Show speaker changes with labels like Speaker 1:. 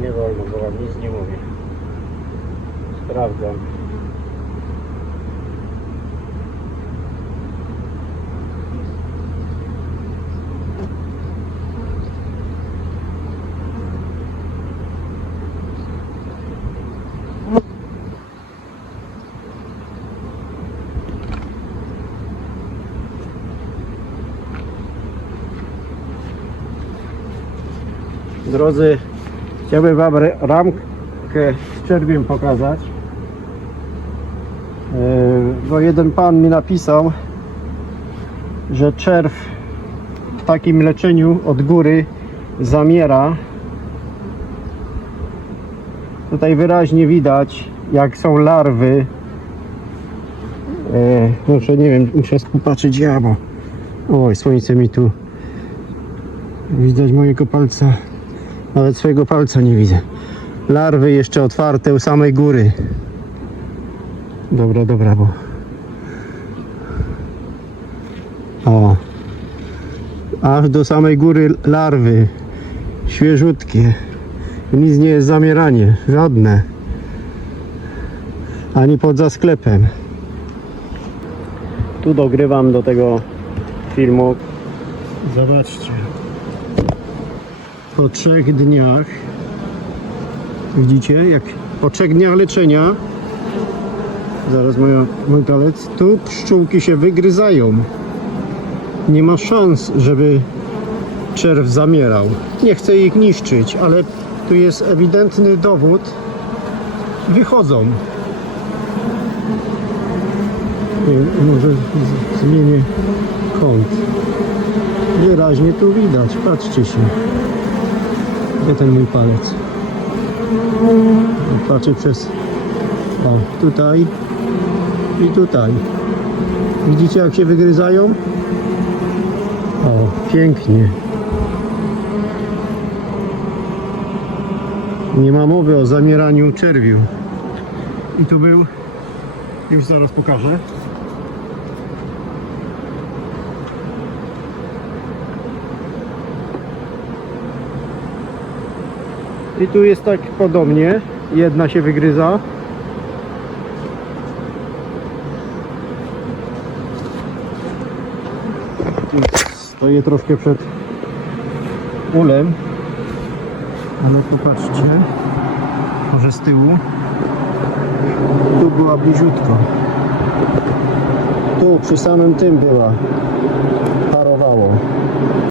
Speaker 1: Nie wolno, bo wam nic nie mówię. Sprawdzam. Drodzy, chciałbym Wam ramkę z czerwiem pokazać. Yy, Bo jeden pan mi napisał, że czerw w takim leczeniu od góry zamiera. Tutaj wyraźnie widać, jak są larwy. Yy, Muszę, nie wiem, muszę popatrzeć ja, bo oj, słońce mi tu widać mojego palca. Nawet swojego palca nie widzę. Larwy jeszcze otwarte u samej góry. Dobra, dobra, bo. O. Aż do samej góry larwy. Świeżutkie. Nic nie jest zamieranie. Żadne. Ani poza sklepem. Tu dogrywam do tego filmu. Zobaczcie po trzech dniach. Widzicie jak po trzech dniach leczenia. Zaraz moja, mój palec. Tu pszczółki się wygryzają. Nie ma szans żeby czerw zamierał. Nie chcę ich niszczyć ale tu jest ewidentny dowód. Wychodzą. Nie, może zmienię kąt. Wyraźnie tu widać. Patrzcie się gdzie ten mój palec? Patrzę przez... O, tutaj i tutaj. Widzicie jak się wygryzają? O, pięknie. Nie ma mowy o zamieraniu czerwiu. I tu był... Już zaraz pokażę. I tu jest tak podobnie. Jedna się wygryza. Stoję troszkę przed ulem. Ale popatrzcie. Może z tyłu. Tu była bliziutko. Tu przy samym tym była. Parowało.